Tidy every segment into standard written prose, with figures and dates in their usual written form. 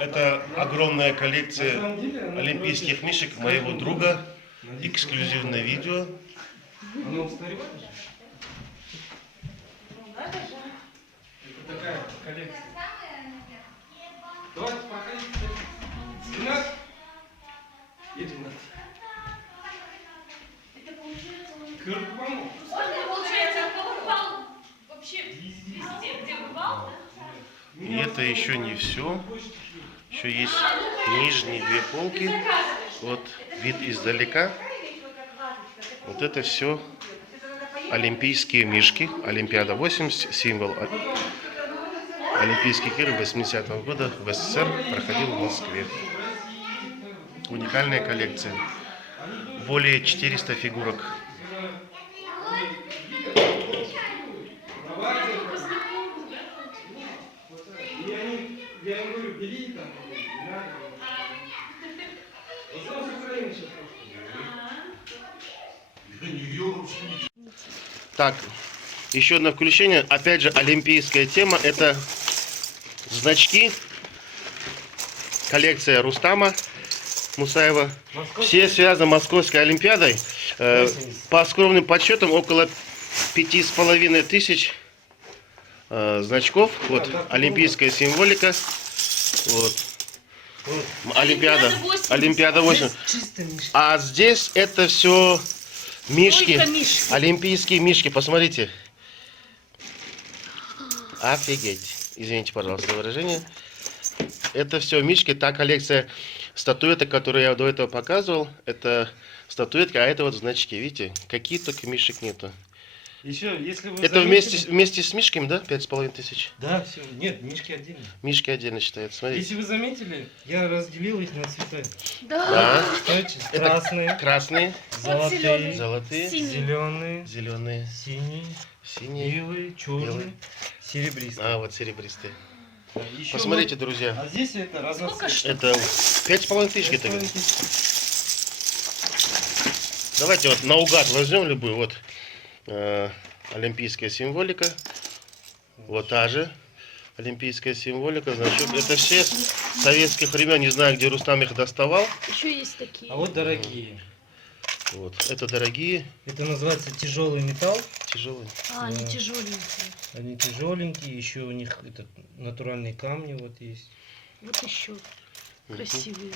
Это огромная коллекция олимпийских мишек моего друга. Эксклюзивное видео. Оно устаревает же? Это такая коллекция. Давайте проходите. 12. И 12. Это получается он... Кырпаму. Получается, он бывал вообще везде, где бывал, да? И это еще не все. Еще есть нижние две полки. Вот вид издалека. Вот это все олимпийские мишки. Олимпиада 80, символ Олимпийских игр 80-го года в СССР проходил в Москве. Уникальная коллекция. Более 400 фигурок. Я им говорю, бери там. Так, еще одно включение. Опять же, олимпийская тема. Это значки. Коллекция Рустама Мусаева. Все связаны с Московской Олимпиадой. По скромным подсчетам, около 5500 значков. Вот, олимпийская символика. Вот. Олимпиада 8. А здесь это все мишки. Олимпийские мишки. Посмотрите. Офигеть. Извините, пожалуйста, за выражение. Это все мишки. Та коллекция статуэток, которую я до этого показывал. Это статуэтка, а это вот значки. Видите, какие только мишек нету. Еще, если вы Это заметили... вместе с мишками, да? 5500? Да, все. Нет, мишки отдельно. Мишки отдельно считаются. Смотрите. Если вы заметили, я разделил их на цвета. Да. Кстати, Это красные, красные, золотые, золотые, зеленые, синие, синие, белые, черные, серебристые. А, вот серебристые. Да, еще Посмотрите, вот, друзья. А здесь это разноцветные. Это 5500 это. Давайте вот наугад возьмем любую. Вот олимпийская символика. Вот та же олимпийская символика. Значок. Это все с советских времен. Не знаю, где Рустам их доставал. Еще есть такие. А вот дорогие. Вот. Это дорогие. Это называется тяжелый металл. Тяжелые. А, они тяжеленькие. Они тяжеленькие. Еще у них это натуральные камни вот есть. Вот еще красивые.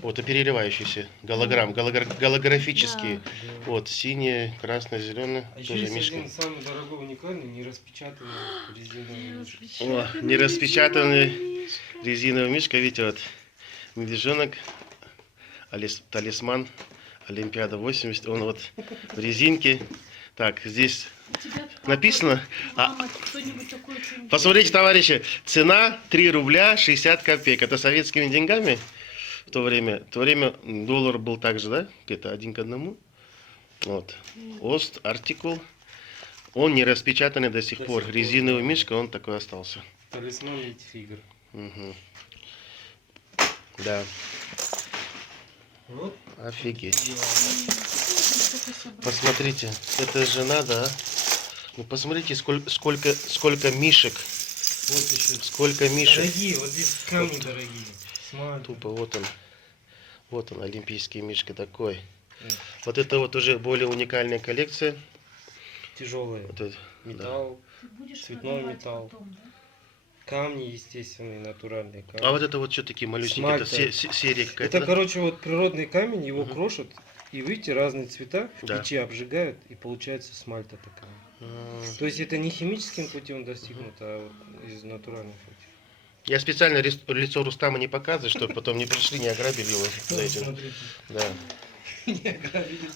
Вот и переливающиеся. Голографические. Да. Вот синие, красные, зеленые. А еще Тоже есть мишки. один самый дорогой, уникальный, не распечатанный резиновый мишка. О, не распечатанный резиновый мишка. Видите, вот медвежонок, талисман, Олимпиада 80. Он вот в резинке. Так, здесь написано. Посмотрите, товарищи, цена 3 рубля 60 копеек. Это советскими деньгами в то время. В то время доллар был также, да? Где-то 1 к 1. Вот. Ост, артикул. Он не распечатанный до сих пор. Резиновый мишка, он такой остался. Талисман этих игр. Угу. Да. Вот. Офигеть. Посмотрите, это же надо, а? Ну посмотрите, сколько мишек. Вот еще. Сколько мишек. Дорогие, вот здесь камни дорогие. Смарт. Тупо, вот он. Вот он, олимпийский мишка такой. Вот это вот уже более уникальная коллекция. Тяжелые. Вот это, металл, цветной металл. Потом, да? Камни естественные, натуральные камни. А вот это вот что такие малюсенькие? Это серия какая-то? Это, короче, вот природный камень, его крошат. И видите, разные цвета в печи обжигают, и получается смальта такая. То есть это не химическим путем достигнуто, а вот из натуральных этих. Я специально лицо Рустама не показываю, чтобы потом не пришли, не ограбили его за этим. Да.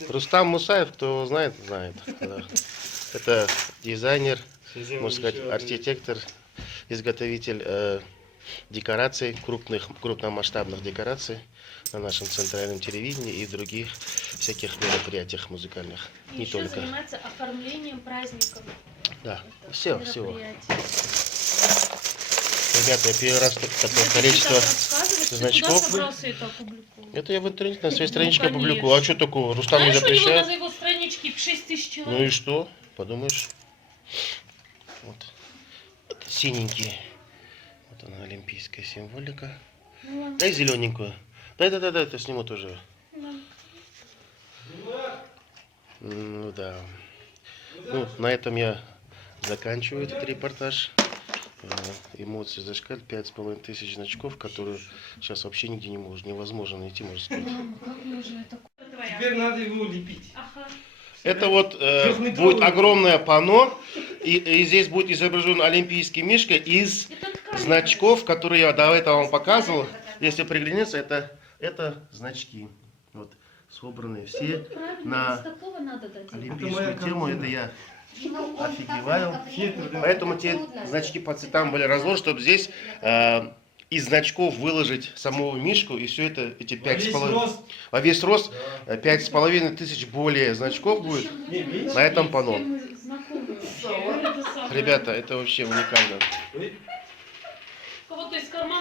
Рустам Мусаев, кто знает, знает. Да. Это дизайнер, можно сказать, архитектор, изготовитель декораций, крупномасштабных декораций на нашем центральном телевидении и других всяких мероприятиях музыкальных. И не еще только. Занимается оформлением праздников. Да, всего. Ребята, я первый раз такое количество значков. Это я в интернете на своей страничке опубликую. А что такого? Рустам не запрещает. За его странички 6000 человек. Ну и что? Подумаешь. Вот. Это синенькие. Вот Вот она, олимпийская символика. Дай зелененькую. Дай, это сниму тоже. Ну да. Ну, на этом я заканчиваю этот репортаж. Эмоции зашкалят, 5500 значков, которые сейчас вообще нигде невозможно найти, можно сказать. Теперь надо его лепить. Ага. Это вот будет огромное панно, и здесь будет изображен олимпийский мишка из значков, которые я до этого вам показывал. Если приглянуться, это значки. Вот, собранные все на олимпийскую тему. Это я офигеваю. Поэтому те значки по цветам были разложены, чтобы здесь из значков выложить самого мишку, и все это, эти 5,5... Во весь рост 5500 более значков будет на этом панно. Ребята, это вообще уникально. Кого-то из кармана.